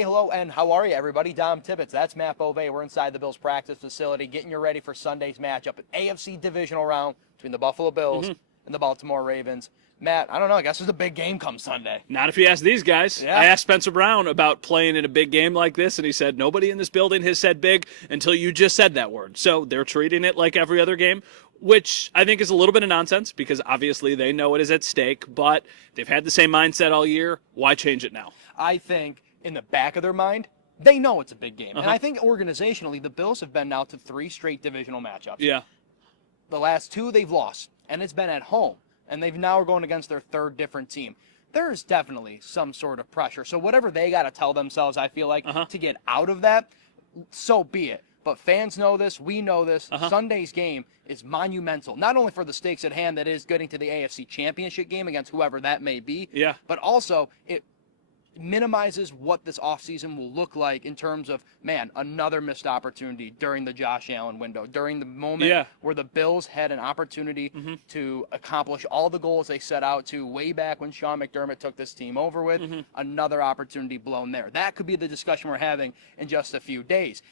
Hey, hello, and how are you, everybody? Dom Tibbetts, that's Matt Beauvais. We're inside the Bills practice facility getting you ready for Sunday's matchup, an AFC divisional round between the Buffalo Bills and the Baltimore Ravens. Matt, I don't know, I guess there's a big game come Sunday. Not if you ask these guys. Yeah. I asked Spencer Brown about playing in a big game like this, and he said nobody in this building has said big until you just said that word. So they're treating it like every other game, which I think is a little bit of nonsense because obviously they know it is at stake, but they've had the same mindset all year. Why change it now? I think in the back of their mind, they know it's a big game. And I think organizationally, the Bills have been now to 3 straight divisional matchups. Yeah. The last 2 they've lost, and it's been at home. And they've now going against their 3rd different team. There's definitely some sort of pressure. So whatever they got to tell themselves, I feel like, to get out of that, so be it. But fans know this. We know this. Sunday's game is monumental, not only for the stakes at hand that is getting to the AFC Championship game against whoever that may be, but also it minimizes what this offseason will look like in terms of, man, another missed opportunity during the Josh Allen window, during the moment where the Bills had an opportunity to accomplish all the goals they set out to way back when Sean McDermott took this team over with, another opportunity blown there. That could be the discussion we're having in just a few days.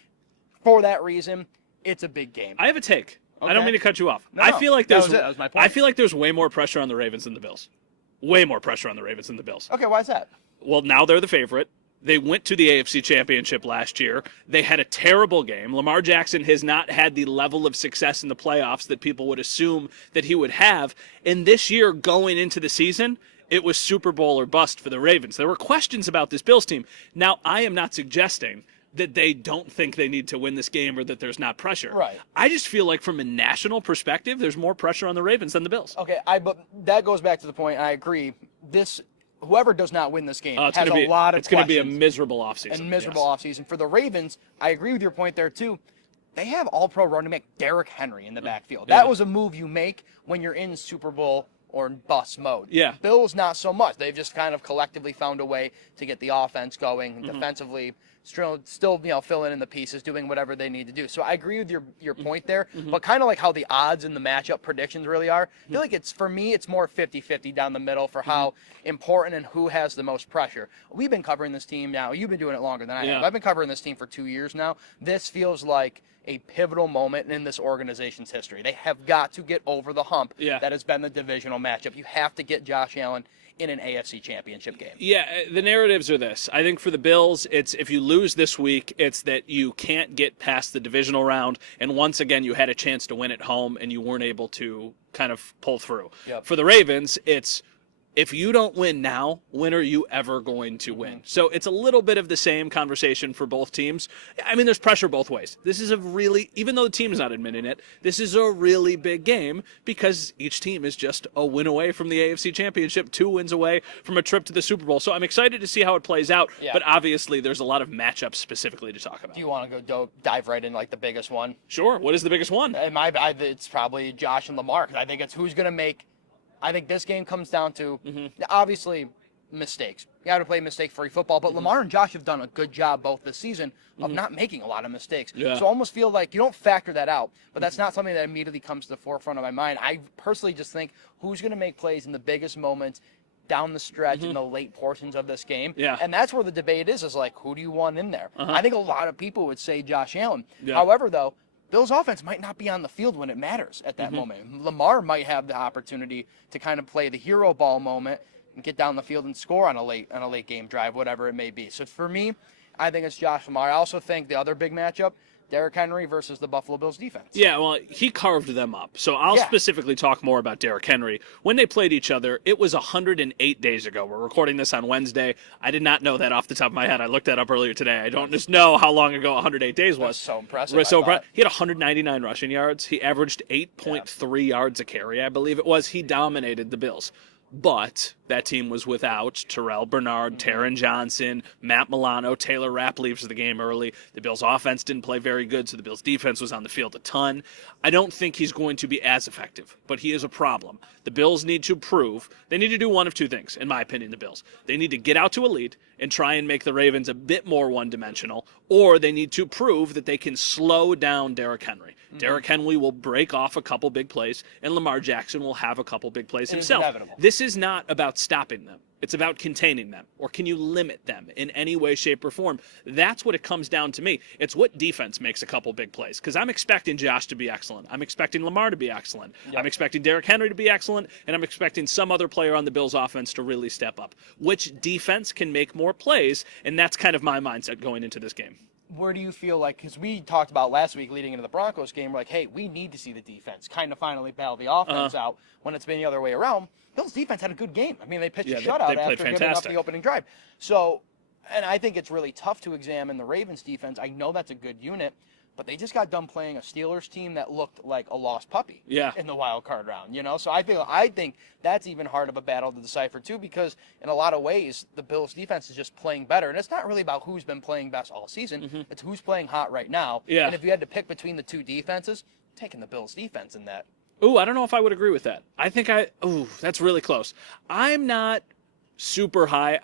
For that reason, it's a big game. I have a take. Okay. I don't mean to cut you off. No, I feel like there's that was my point. I feel like there's way more pressure on the Ravens than the Bills. Way more pressure on the Ravens than the Bills. Okay, why is that? Well, now they're the favorite. They went to the AFC Championship last year. They had a terrible game. Lamar Jackson has not had the level of success in the playoffs that people would assume that he would have. And this year, going into the season, it was Super Bowl or bust for the Ravens. There were questions about this Bills team. Now, I am not suggesting that they don't think they need to win this game or that there's not pressure. Right. I just feel like from a national perspective, there's more pressure on the Ravens than the Bills. Okay, but that goes back to the point, and I agree. Whoever does not win this game has a lot of questions. It's going to be a miserable offseason. And miserable offseason. For the Ravens, I agree with your point there, too. They have all-pro running back Derrick Henry in the backfield. That was a move you make when you're in Super Bowl or bust mode. Yeah. Bills, not so much. They've just kind of collectively found a way to get the offense going, defensively, still filling in the pieces, doing whatever they need to do. So I agree with your point there, but kind of like how the odds in the matchup predictions really are, I feel like for me, it's more 50-50 down the middle for how important and who has the most pressure. We've been covering this team now. You've been doing it longer than I have. I've been covering this team for 2 years now. This feels like a pivotal moment in this organization's history. They have got to get over the hump that has been the divisional matchup. You have to get Josh Allen in an AFC Championship game. Yeah, the narratives are this. I think for the Bills, it's if you lose this week, it's that you can't get past the divisional round, and once again, you had a chance to win at home, and you weren't able to kind of pull through. For the Ravens, it's if you don't win now, when are you ever going to win? So it's a little bit of the same conversation for both teams. I mean, there's pressure both ways. This is a really, even though the team's not admitting it, this is a really big game because each team is just a win away from the AFC Championship, 2 wins away from a trip to the Super Bowl. So I'm excited to see how it plays out, but obviously there's a lot of matchups specifically to talk about. Do you want to go dive right in like the biggest one? Sure. What is the biggest one? It's probably Josh and Lamar, because I think it's who's going to make. I think this game comes down to, obviously, mistakes. You have to play mistake-free football, but Lamar and Josh have done a good job both this season of not making a lot of mistakes. So I almost feel like you don't factor that out, but that's not something that immediately comes to the forefront of my mind. I personally just think who's going to make plays in the biggest moments down the stretch in the late portions of this game. And that's where the debate is like, who do you want in there? I think a lot of people would say Josh Allen. However, though, Bills' offense might not be on the field when it matters at that moment. Lamar might have the opportunity to kind of play the hero ball moment and get down the field and score on a late game drive, whatever it may be. So for me, I think it's Josh Lamar. I also think the other big matchup, Derrick Henry versus the Buffalo Bills defense. Yeah, well, he carved them up. So I'll specifically talk more about Derrick Henry. When they played each other, it was 108 days ago. We're recording this on Wednesday. I did not know that off the top of my head. I looked that up earlier today. I don't just know how long ago 108 days was. That's so impressive. He had 199 rushing yards. He averaged 8.3 yards a carry, I believe it was. He dominated the Bills. But that team was without Terrell Bernard, Taron Johnson, Matt Milano, Taylor Rapp leaves the game early. The Bills' offense didn't play very good, so the Bills' defense was on the field a ton. I don't think he's going to be as effective, but he is a problem. The Bills need to prove, they need to do one of two things, in my opinion, the Bills. They need to get out to a lead and try and make the Ravens a bit more one-dimensional, or they need to prove that they can slow down Derrick Henry. Derrick Henry will break off a couple big plays, and Lamar Jackson will have a couple big plays It is himself. inevitable. This is not about stopping them. It's about containing them, or can you limit them in any way, shape, or form? That's what it comes down to me. It's what defense makes a couple big plays, because I'm expecting Josh to be excellent. I'm expecting Lamar to be excellent. Yep. I'm expecting Derrick Henry to be excellent, and I'm expecting some other player on the Bills offense to really step up. Which defense can make more plays? And that's kind of my mindset going into this game. Where do you feel like, because we talked about last week leading into the Broncos game, we're like, hey, we need to see the defense kind of finally bail the offense out when it's been the other way around. Bill's defense had a good game. I mean, they pitched a shutout they after giving up the opening drive. So, and I think it's really tough to examine the Ravens defense. I know that's a good unit, but they just got done playing a Steelers team that looked like a lost puppy in the wild card round, you know? So I think that's even hard of a battle to decipher too, because in a lot of ways the Bills defense is just playing better. And it's not really about who's been playing best all season. It's who's playing hot right now. Yeah. And if you had to pick between the two defenses, taking the Bills defense in that. Ooh, I don't know if I would agree with that. That's really close. I'm not super high.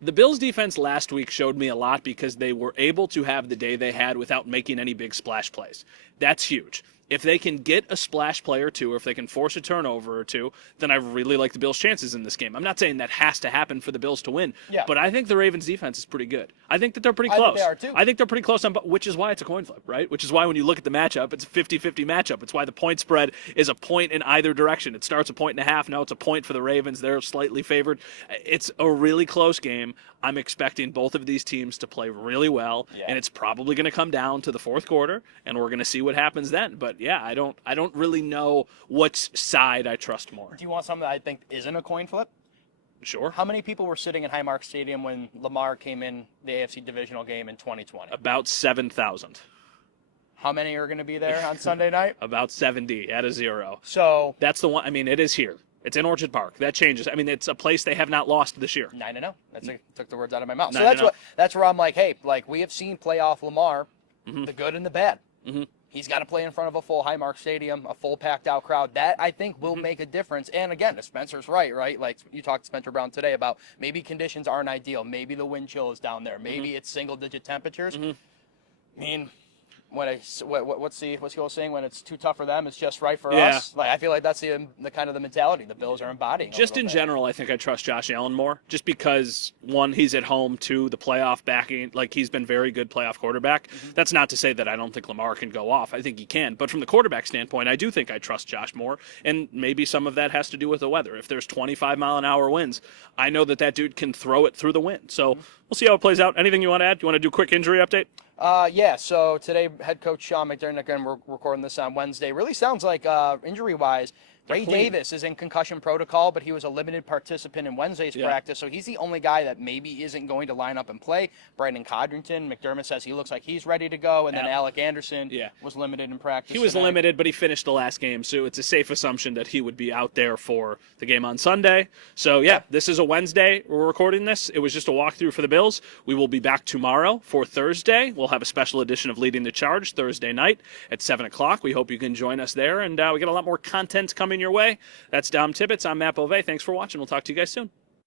The Bills defense last week showed me a lot because they were able to have the day they had without making any big splash plays. That's huge. If they can get a splash play or two, or if they can force a turnover or two, then I really like the Bills' chances in this game. I'm not saying that has to happen for the Bills to win, but I think the Ravens' defense is pretty good. I think that they're pretty close. I think they are too. I think they're pretty close, which is why it's a coin flip, right? Which is why when you look at the matchup, it's a 50-50 matchup. It's why the point spread is a point in either direction. It starts a 1.5. Now it's a point for the Ravens. They're slightly favored. It's a really close game. I'm expecting both of these teams to play really well, and it's probably going to come down to the fourth quarter, and we're going to see what happens then. But yeah, I don't really know which side I trust more. Do you want something that I think isn't a coin flip? Sure. How many people were sitting at Highmark Stadium when Lamar came in the AFC divisional game in 2020? About 7,000. How many are going to be there on Sunday night? About 70 at a 0. So that's the one. I mean, it is here. It's in Orchard Park. That changes. I mean, it's a place they have not lost this year. 9-0. Took the words out of my mouth. So that's where I'm like, hey, like we have seen playoff Lamar, the good and the bad. He's got to play in front of a full Highmark Stadium, a full packed out crowd. That I think will make a difference. And again, if Spencer's right? Like you talked to Spencer Brown today about maybe conditions aren't ideal. Maybe the wind chill is down there. Maybe it's single digit temperatures. I mean, what's the old saying? When it's too tough for them, it's just right for us. Like I feel like that's the kind of the mentality the Bills are embodying. Just in general, I think I trust Josh Allen more, just because one, he's at home, two, the playoff backing. Like he's been very good playoff quarterback. That's not to say that I don't think Lamar can go off. I think he can, but from the quarterback standpoint, I do think I trust Josh more, and maybe some of that has to do with the weather. If there's 25-mile-an-hour winds, I know that dude can throw it through the wind. So we'll see how it plays out. Anything you want to add? You want to do a quick injury update? So today, head coach Sean McDermott, again, we're recording this on Wednesday. Really sounds like injury-wise, Ray Davis is in concussion protocol, but he was a limited participant in Wednesday's practice, so he's the only guy that maybe isn't going to line up and play. Brandon Codrington, McDermott says he looks like he's ready to go, and then Alec Anderson was limited in practice. He was limited, but he finished the last game, so it's a safe assumption that he would be out there for the game on Sunday. So, this is a Wednesday. We're recording this. It was just a walkthrough for the Bills. We will be back tomorrow for Thursday. We'll have a special edition of Leading the Charge Thursday night at 7 o'clock. We hope you can join us there, and we got a lot more content coming your way. That's Dom Tibbetts. I'm Matt Bove. Thanks for watching. We'll talk to you guys soon.